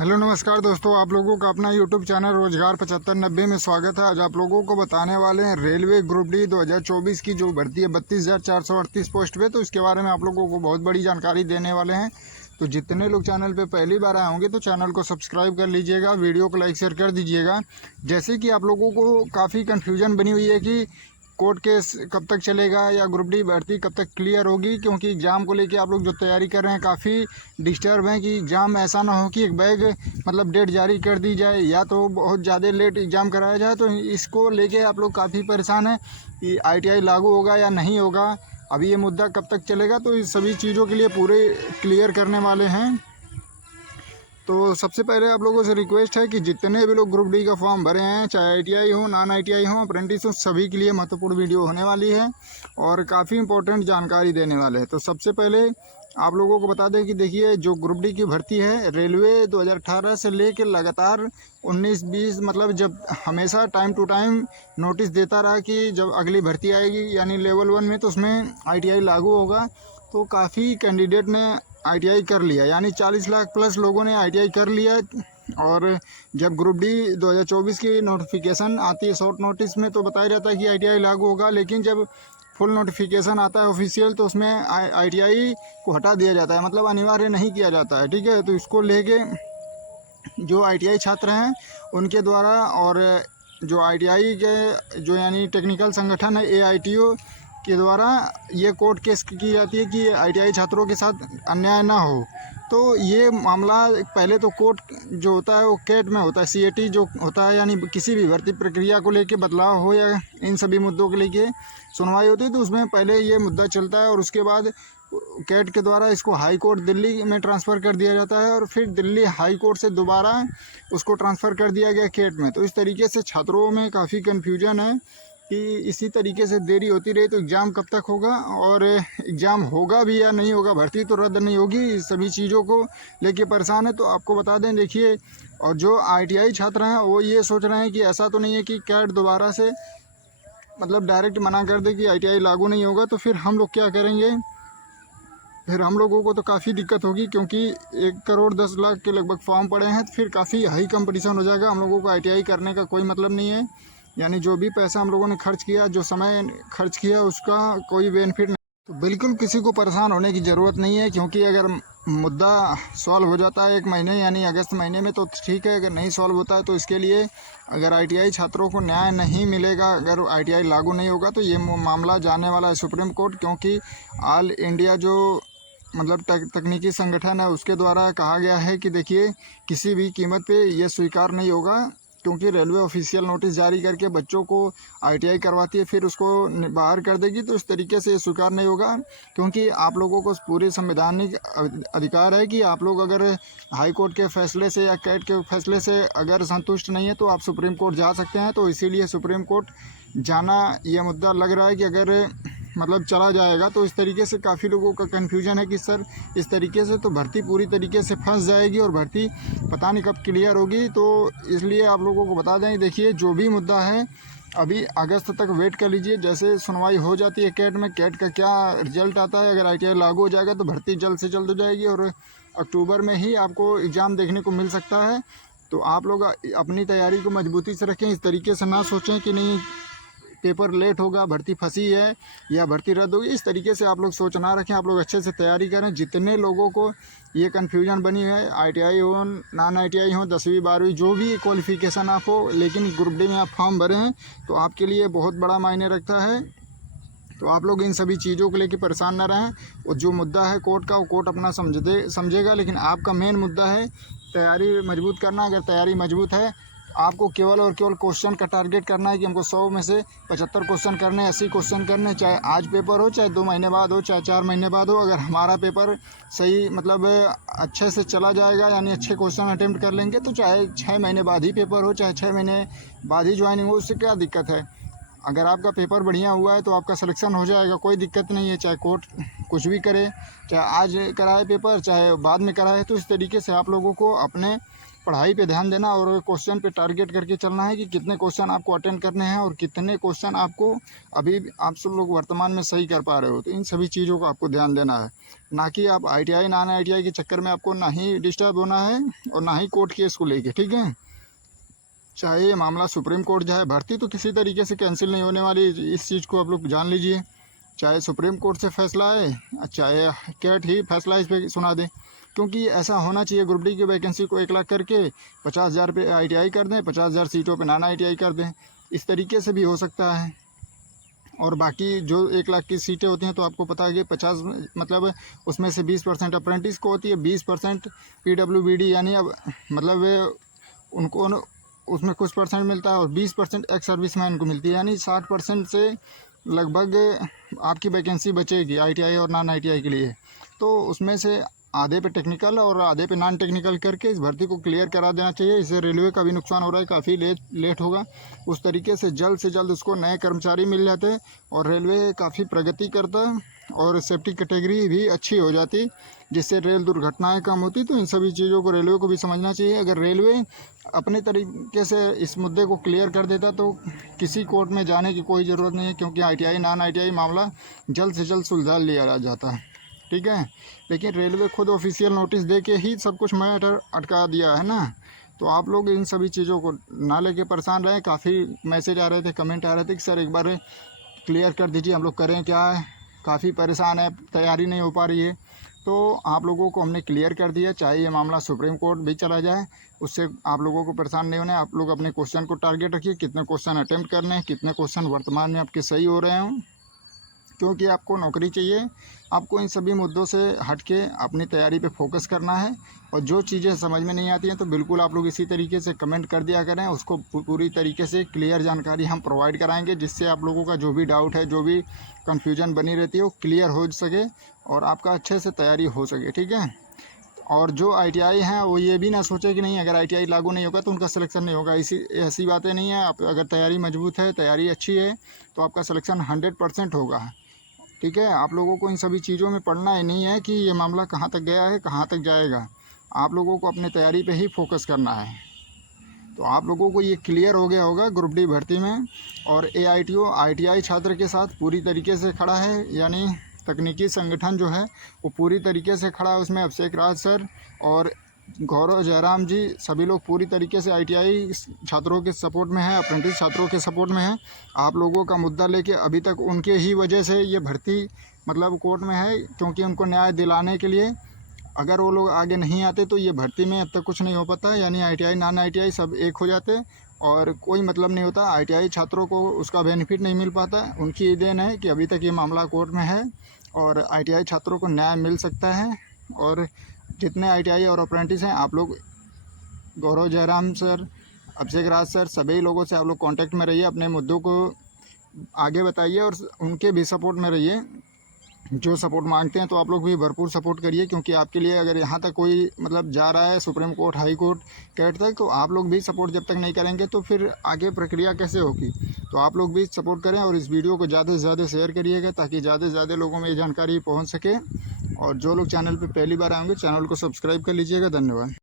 Hello नमस्कार दोस्तों, आप लोगों का अपना यूट्यूब चैनल रोजगार 7590 में स्वागत है। आज आप लोगों को बताने वाले हैं रेलवे ग्रुप डी 2024 की जो भर्ती है 32,438 पोस्ट पे, तो इसके बारे में आप लोगों को बहुत बड़ी जानकारी देने वाले हैं। तो जितने लोग चैनल पे पहली बार आए होंगे तो चैनल को सब्सक्राइब कर लीजिएगा, वीडियो को लाइक शेयर कर दीजिएगा। जैसे कि आप लोगों को काफ़ी कन्फ्यूजन बनी हुई है कि कोर्ट केस कब तक चलेगा या ग्रुप डी भर्ती कब तक क्लियर होगी, क्योंकि एग्ज़ाम को लेके आप लोग जो तैयारी कर रहे हैं काफ़ी डिस्टर्ब हैं कि एग्ज़ाम ऐसा ना हो कि एक बैग मतलब डेट जारी कर दी जाए या तो बहुत ज़्यादा लेट एग्ज़ाम कराया जाए। तो इसको लेके आप लोग काफ़ी परेशान हैं कि ITI लागू होगा या नहीं होगा, अभी ये मुद्दा कब तक चलेगा। तो इस सभी चीज़ों के लिए पूरे क्लियर करने वाले हैं। तो सबसे पहले आप लोगों से रिक्वेस्ट है कि जितने भी लोग ग्रुप डी का फॉर्म भरे हैं, चाहे ITI हो, नॉन ITI हो, अप्रेंटिस हो, सभी के लिए महत्वपूर्ण वीडियो होने वाली है और काफ़ी इंपॉर्टेंट जानकारी देने वाले हैं। तो सबसे पहले आप लोगों को बता दें कि देखिए, जो ग्रुप डी की भर्ती है रेलवे 2018 से लेकर लगातार 19-20 मतलब जब हमेशा टाइम टू टाइम नोटिस देता रहा कि जब अगली भर्ती आएगी यानी लेवल 1 में तो उसमें ITI लागू होगा। तो काफ़ी कैंडिडेट ने ITI कर लिया, यानी 40 लाख प्लस लोगों ने ITI कर लिया। और जब ग्रुप डी 2024 की नोटिफिकेशन आती है शॉर्ट नोटिस में तो बताया जाता है कि ITI लागू होगा, लेकिन जब फुल नोटिफिकेशन आता है ऑफिशियल तो उसमें ITI को हटा दिया जाता है, मतलब अनिवार्य नहीं किया जाता है। ठीक है, तो इसको लेके जो ITI छात्र हैं उनके द्वारा और जो ITI के जो यानी टेक्निकल संगठन है AITO के द्वारा ये कोर्ट केस की जाती है कि ITI छात्रों के साथ अन्याय ना हो। तो ये मामला पहले तो कोर्ट जो होता है वो कैट में होता है, CAT जो होता है, यानी किसी भी भर्ती प्रक्रिया को लेके बदलाव हो या इन सभी मुद्दों के लेके सुनवाई होती है, तो उसमें पहले ये मुद्दा चलता है और उसके बाद कैट के द्वारा इसको हाई कोर्ट दिल्ली में ट्रांसफ़र कर दिया जाता है और फिर दिल्ली हाई कोर्ट से दोबारा उसको ट्रांसफ़र कर दिया गया कैट में। तो इस तरीके से छात्रों में काफ़ी कन्फ्यूजन है कि इसी तरीके से देरी होती रही तो एग्ज़ाम कब तक होगा और एग्ज़ाम होगा भी या नहीं होगा, भर्ती तो रद्द नहीं होगी। सभी चीज़ों को लेके परेशान है। तो आपको बता दें, देखिए, और जो ITI छात्र हैं वो ये सोच रहे हैं कि ऐसा तो नहीं है कि कैट दोबारा से मतलब डायरेक्ट मना कर दे कि ITI लागू नहीं होगा, तो फिर हम लोग क्या करेंगे? फिर हम लोगों को तो काफ़ी दिक्कत होगी, क्योंकि 1,10,00,000 के लगभग फॉर्म पड़े हैं, तो फिर काफ़ी हाई कंपटीशन हो जाएगा। हम लोगों को ITI करने का कोई मतलब नहीं है, यानी जो भी पैसा हम लोगों ने खर्च किया, जो समय खर्च किया, उसका कोई बेनिफिट नहीं। तो बिल्कुल किसी को परेशान होने की ज़रूरत नहीं है, क्योंकि अगर मुद्दा सॉल्व हो जाता है 1 महीने यानी अगस्त महीने में तो ठीक है, अगर नहीं सॉल्व होता है तो इसके लिए अगर ITI छात्रों को न्याय नहीं मिलेगा, अगर ITI लागू नहीं होगा तो ये मामला जाने वाला है सुप्रीम कोर्ट, क्योंकि ऑल इंडिया जो मतलब तकनीकी संगठन है उसके द्वारा कहा गया है कि देखिए, किसी भी कीमत पे ये स्वीकार नहीं होगा, क्योंकि रेलवे ऑफिशियल नोटिस जारी करके बच्चों को ITI करवाती है फिर उसको बाहर कर देगी। तो इस तरीके से ये स्वीकार नहीं होगा, क्योंकि आप लोगों को पूरे संवैधानिक अधिकार है कि आप लोग अगर हाई कोर्ट के फैसले से या कैट के फैसले से अगर संतुष्ट नहीं है तो आप सुप्रीम कोर्ट जा सकते हैं। तो इसीलिए सुप्रीम कोर्ट जाना ये मुद्दा लग रहा है कि अगर मतलब चला जाएगा तो इस तरीके से काफ़ी लोगों का कन्फ्यूजन है कि सर इस तरीके से तो भर्ती पूरी तरीके से फंस जाएगी और भर्ती पता नहीं कब क्लियर होगी। तो इसलिए आप लोगों को बता दें, देखिए, जो भी मुद्दा है अभी अगस्त तक वेट कर लीजिए। जैसे सुनवाई हो जाती है कैट में, कैट का क्या रिजल्ट आता है, अगर ITI लागू हो जाएगा तो भर्ती जल्द से जल्द हो जाएगी और अक्टूबर में ही आपको एग्ज़ाम देखने को मिल सकता है। तो आप लोग अपनी तैयारी को मजबूती से रखें, इस तरीके से ना सोचें कि नहीं पेपर लेट होगा, भर्ती फंसी है या भर्ती रद्द होगी। इस तरीके से आप लोग सोच ना रखें, आप लोग अच्छे से तैयारी करें। जितने लोगों को ये कन्फ्यूजन बनी है, ITI हो, नॉन ITI हो, 10वीं 12वीं जो भी क्वालिफ़िकेशन आप हो, लेकिन ग्रुप डी में आप फॉर्म भरे हैं तो आपके लिए बहुत बड़ा मायने रखता है। तो आप लोग इन सभी चीज़ों को लेकर परेशान ना रहें। और जो मुद्दा है कोर्ट का, वो कोर्ट अपना समझेगा, लेकिन आपका मेन मुद्दा है तैयारी मजबूत करना। अगर तैयारी मजबूत है, आपको केवल और केवल क्वेश्चन का टारगेट करना है कि हमको 100 में से 75 क्वेश्चन करने, 80 क्वेश्चन करने, चाहे आज पेपर हो, चाहे 2 महीने बाद हो, चाहे 4 महीने बाद हो। अगर हमारा पेपर सही मतलब अच्छे से चला जाएगा, यानी अच्छे क्वेश्चन अटेम्प्ट कर लेंगे, तो चाहे 6 महीने बाद ही पेपर हो, चाहे 6 महीने बाद ही ज्वाइनिंग हो, उससे क्या दिक्कत है। अगर आपका पेपर बढ़िया हुआ है तो आपका सिलेक्शन हो जाएगा, कोई दिक्कत नहीं है। चाहे कोर्ट कुछ भी करे, चाहे आज कराए पेपर चाहे बाद में कराए, तो इस तरीके से आप लोगों को अपने पढ़ाई पे ध्यान देना और क्वेश्चन पे टारगेट करके चलना है कि कितने क्वेश्चन आपको अटेंड करने हैं और कितने क्वेश्चन आपको अभी आप सब लोग वर्तमान में सही कर पा रहे हो। तो इन सभी चीज़ों को आपको ध्यान देना है, ना कि आप ITI नॉन ITI के चक्कर में आपको ना ही डिस्टर्ब होना है और ना ही कोर्ट केस को लेके, ठीक है। चाहे ये मामला सुप्रीम कोर्ट जाए, भर्ती तो किसी तरीके से कैंसिल नहीं होने वाली, इस चीज़ को आप लोग जान लीजिए। चाहे सुप्रीम कोर्ट से फैसला आए, चाहे कैट ही फैसला इस पर सुना दे, क्योंकि ऐसा होना चाहिए ग्रुप डी की वैकेंसी को 1 लाख करके 50,000 पे ITI कर दें, 50,000 सीटों पे नॉन ITI कर दें, इस तरीके से भी हो सकता है। और बाकी जो 1 लाख की सीटें होती हैं तो आपको पता है कि 50 मतलब उसमें से 20% अप्रेंटिस को होती है, 20% PWBD यानी अब मतलब उनको उसमें कुछ परसेंट मिलता है और 20% एक्स सर्विसमैन को मिलती है, यानी 60% से लगभग आपकी वैकेंसी बचेगी ITI और नॉन ITI के लिए। तो उसमें से आधे पे टेक्निकल और आधे पे नॉन टेक्निकल करके इस भर्ती को क्लियर करा देना चाहिए। इससे रेलवे का भी नुकसान हो रहा है, काफ़ी लेट होगा। उस तरीके से जल्द उसको नए कर्मचारी मिल जाते और रेलवे काफ़ी प्रगति करता और सेफ्टी कैटेगरी भी अच्छी हो जाती, जिससे रेल दुर्घटनाएं कम होती। तो इन सभी चीज़ों को रेलवे को भी समझना चाहिए। अगर रेलवे अपने तरीके से इस मुद्दे को क्लियर कर देता तो किसी कोर्ट में जाने की कोई ज़रूरत नहीं है, क्योंकि ITI नॉन ITI मामला जल्द से जल्द सुलझा लिया जाता है, ठीक है। लेकिन रेलवे खुद ऑफिशियल नोटिस दे के ही सब कुछ मैटर अटका दिया है ना। तो आप लोग इन सभी चीज़ों को ना लेके परेशान रहें। काफ़ी मैसेज आ रहे थे, कमेंट आ रहे थे कि सर एक बार क्लियर कर दीजिए, हम लोग करें क्या है, काफ़ी परेशान है, तैयारी नहीं हो पा रही है। तो आप लोगों को हमने क्लियर कर दिया, चाहे ये मामला सुप्रीम कोर्ट भी चला जाए, उससे आप लोगों को परेशान नहीं होना है। आप लोग अपने क्वेश्चन को टारगेट रखिए, कितने क्वेश्चन अटेम्प्ट करने हैं, कितने क्वेश्चन वर्तमान में आपके सही हो रहे हों, क्योंकि आपको नौकरी चाहिए। आपको इन सभी मुद्दों से हट के अपनी तैयारी पे फोकस करना है। और जो चीज़ें समझ में नहीं आती हैं तो बिल्कुल आप लोग इसी तरीके से कमेंट कर दिया करें, उसको पूरी तरीके से क्लियर जानकारी हम प्रोवाइड कराएंगे, जिससे आप लोगों का जो भी डाउट है, जो भी कन्फ्यूजन बनी रहती है वो क्लियर हो सके और आपका अच्छे से तैयारी हो सके, ठीक है। और जो ITI हैं वो ये भी ना सोचे कि नहीं अगर ITI लागू नहीं होगा तो उनका सिलेक्शन नहीं होगा, ऐसी बातें नहीं है। आप अगर तैयारी मजबूत है, तैयारी अच्छी है, तो आपका सिलेक्शन 100% होगा, ठीक है। आप लोगों को इन सभी चीज़ों में पढ़ना ही नहीं है कि ये मामला कहाँ तक गया है, कहाँ तक जाएगा। आप लोगों को अपनी तैयारी पे ही फोकस करना है। तो आप लोगों को ये क्लियर हो गया होगा ग्रुप डी भर्ती में। और AITO ITI छात्र के साथ पूरी तरीके से खड़ा है, यानी तकनीकी संगठन जो है वो पूरी तरीके से खड़ा है। उसमें अभिषेक राज सर और गौरव जयराम जी सभी लोग पूरी तरीके से ITI छात्रों के सपोर्ट में है, अप्रेंटिस छात्रों के सपोर्ट में है। आप लोगों का मुद्दा लेके अभी तक उनके ही वजह से ये भर्ती मतलब कोर्ट में है, क्योंकि उनको न्याय दिलाने के लिए अगर वो लोग आगे नहीं आते तो ये भर्ती में अब तक कुछ नहीं हो पाता। यानी ITI नॉन ITI सब एक हो जाते और कोई मतलब नहीं होता। ITI छात्रों को उसका बेनिफिट नहीं मिल पाता। उनकी ये देन है कि अभी तक ये मामला कोर्ट में है और ITI छात्रों को न्याय मिल सकता है। और जितने ITI और अप्रेंटिस हैं, आप लोग गौरव जयराम सर, अभिषेक राज सर, सभी लोगों से आप लोग कांटेक्ट में रहिए, अपने मुद्दों को आगे बताइए और उनके भी सपोर्ट में रहिए। जो सपोर्ट मांगते हैं तो आप लोग भी भरपूर सपोर्ट करिए, क्योंकि आपके लिए अगर यहाँ तक कोई मतलब जा रहा है Supreme Court, high court, CAT तक, तो आप लोग भी सपोर्ट जब तक नहीं करेंगे तो फिर आगे प्रक्रिया कैसे होगी। तो आप लोग भी सपोर्ट करें और इस वीडियो को ज़्यादा से ज़्यादा शेयर करिएगा, ताकि ज़्यादा से ज़्यादा लोगों में ये जानकारी पहुँच सके। और जो लोग चैनल पर पहली बार आएंगे चैनल को सब्सक्राइब कर लीजिएगा। धन्यवाद।